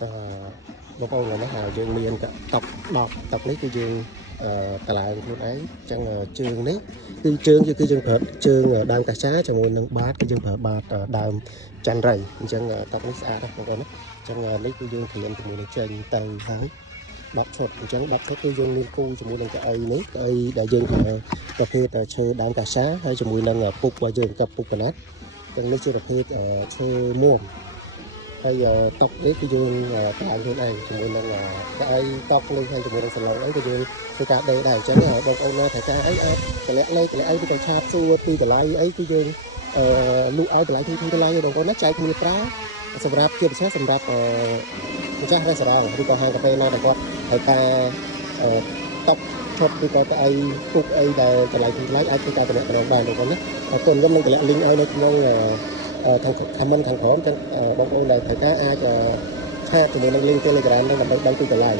បងប្អូនណាយើងមានតុក10តុកនេះគឺយើងតឡើងខ្លួនឯងចឹងជើងនេះគឺជើងគឺយើងប្រើជើងដើមកាសាជាមួយនឹងបាតគឺយើងប្រើបាតដើមច័ន្ទរៃអញ្ចឹងតុកនេះស្អាតណាស់បងប្អូនណាអញ្ចឹងនេះគឺយើងត្រៀមជាមួយនឹងចេញទៅហើយ10ឈុតអញ្ចឹង10ឈុតគឺយើងមានគូជាមួយនឹងកៅអីនេះកៅអីដែលយើងប្រើប្រភេទឈើដើមកាសាហើយជាមួយនឹងពុករបស់យើងកັບពុកកណាត់ទាំងនេះជាប្រភេទឈើមួមហើយតុកនេះគឺយើងប្រើខ្លួនឯងជាមួយនឹងកៅអីតុកនេះហើយជាមួយនឹងសឡុងអីក៏យើងធ្វើការដេរដែរអញ្ចឹងបងប្អូនណាត្រូវការអីអាចតម្លាក់លេខតម្លាក់អីគឺតែឆាតសួរពីតម្លៃអីគឺយើងលក់ឲ្យតម្លៃទីតម្លៃបងប្អូនណាចែកគ្នាប្រើសម្រាប់ជាពិសេសសម្រាប់ម្ចាស់រេស្តូរ៉ង់ឬក៏ហាងកាហ្វេណាដែលគាត់ត្រូវការតុកឈុតឬក៏កៅអីពុកអីដែលតម្លៃទីអាចធ្វើការតម្លាក់បានបងប្អូនណាហើយខ្ញុំនឹងតម្លាក់ link ឲ្យនៅក្នុងខាង comment ខាងក្រោមចឹងបងប្អូនដែលត្រូវការអាចឆាតជាមួយនឹង link Telegram នឹងដើម្បីដឹងពីតម្លៃ